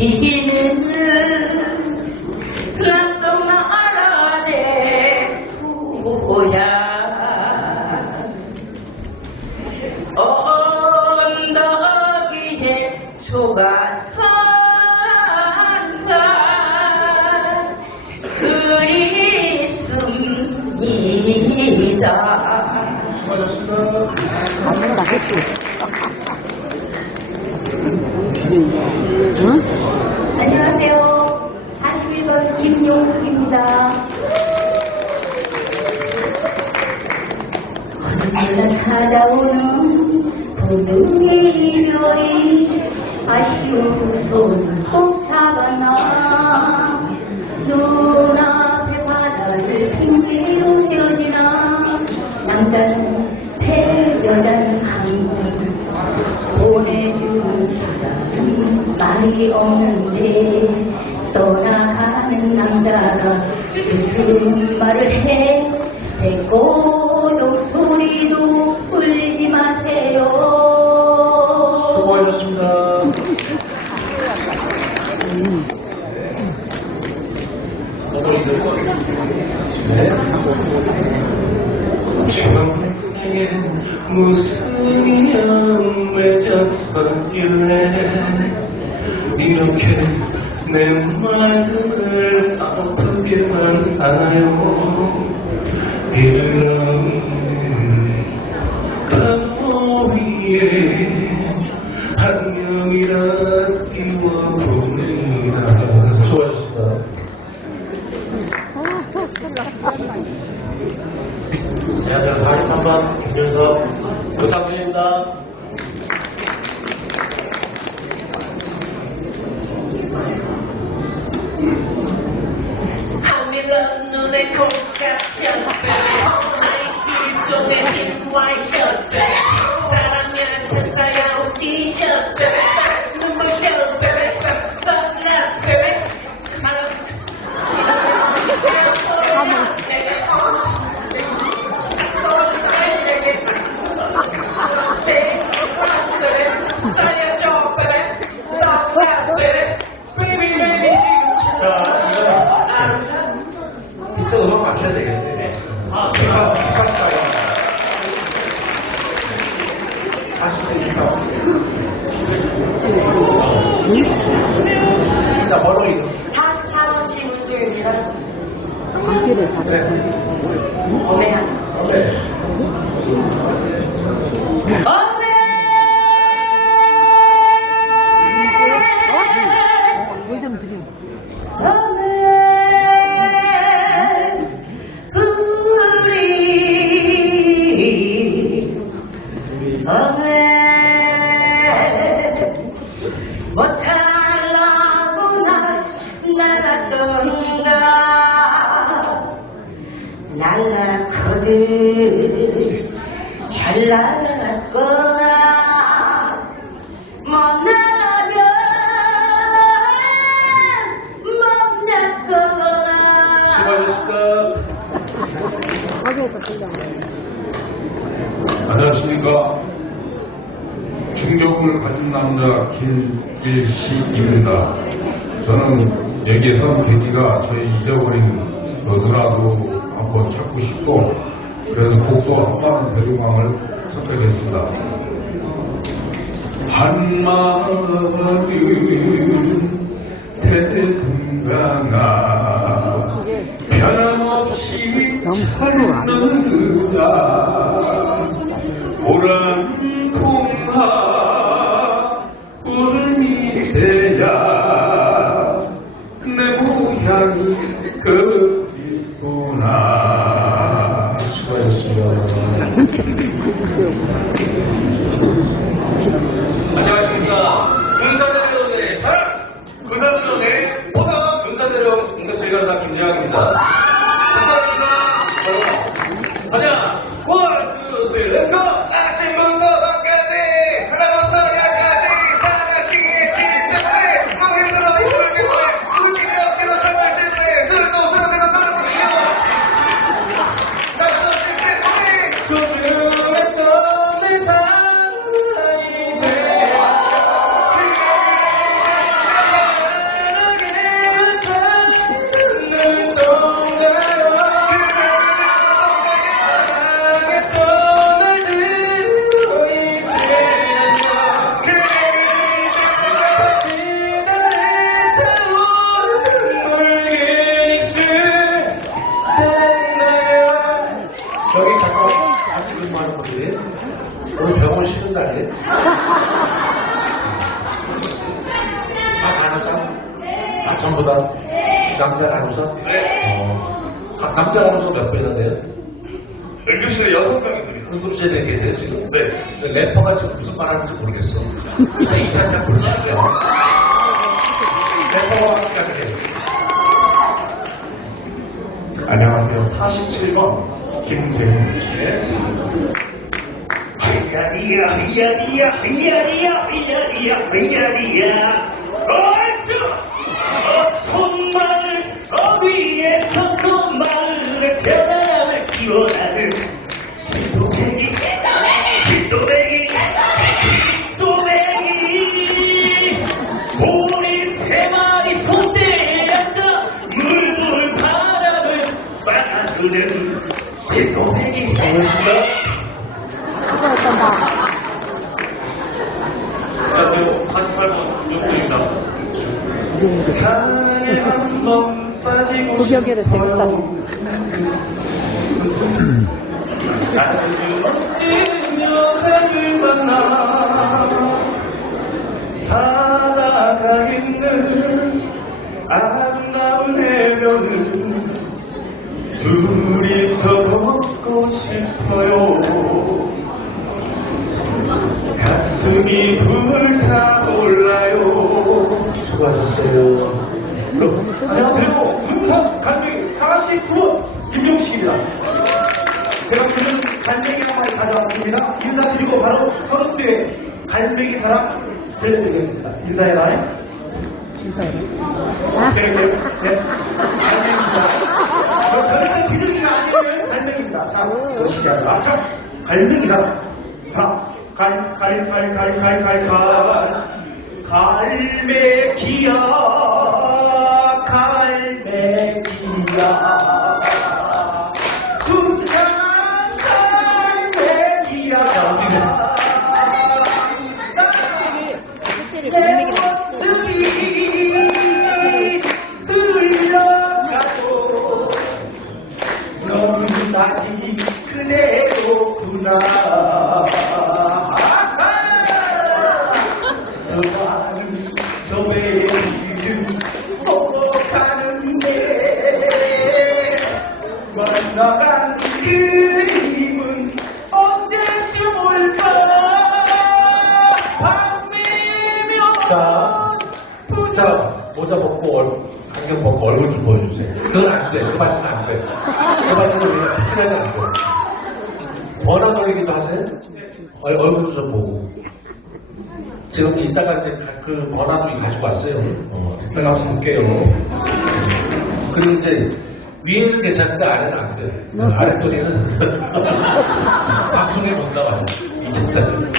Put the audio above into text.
이제는 그런 것만 알아내 후야 언덕이네 초가 산산 그리스입니다 감사합니다. 말이 없는데 떠나가는 남자가 무슨 말을 해 배고도 소리도 울리지 마세요 수고하셨습니다. 네. 무슨 인연 맺었어 이래 이렇게 내 말을 아프게만 하요 이런 바보 위에 한 명이라 띄워봅니다 수고하셨습니다. 안녕하세요. 43번 김윤석 对个 날라거든 잘 날아갔거나 못 날아면 못 났거나 수고하셨습니다. 안녕하십니까. 충격을 가진 남자 김일식입니다. 저는 여기에 선 계기가 저희 잊어버린 그 누나도 한번 찾고 싶고, 그래서 곡도 한마음 배경망을 선택했습니다. 한마음 태금강아 변함없이 찾는다 전부 다? 남자 간호사? 네. 어, 가- 남자 간호사 몇 분이나 돼요? 응급실에 여섯 명이 들이 응급실에 계세요, 지금? 네. 근데 래퍼가 지금 무슨 말 하는지 모르겠어. 일단 이 찬장 불러줄게요. 래퍼가 시작해요. 안녕하세요. 47번 김재훈. 히야리야 히야리야 히야리야 히야리야 히야리야 구경해도 만나 바다가 있는 아름다운 해변을 둘이서 걷고 싶어요. 가슴이 불타올라요 수고하셨어요. 안녕하세요. 군산 강아시 구원 김용식입니다. 제가 오늘 갈매기 한 마리 가져왔습니다. 인사드리고 바로 서른 대 갈매기 사랑 들려드리겠습니다. 인사해 나네. 인사해. 네, 네, 네. 갈매기입니다. 저 절대 비둘기가 아니에요. 갈매기입니다. 자, 보시죠. 아, 자, 갈매기다. 자, 갈, 갈, 갈, 갈, 갈, 갈, 갈. 갈매기야, 갈매기야. 순산 갈매기야. 실제로 내 분명히 모습이 흘러가도 너는 아직 그대로구나 특별하지 안 돼. 번화 돌리기도 하세요? 얼, 얼굴도 좀 보고. 지금 이따가 이제 그 번화도 가지고 왔어요. 어, 이따가 한번 볼게요. 그리고 이제 위에는 괜찮은데 아래는 안 돼. 아랫도리는 방송에 못 나와요. 이제까지.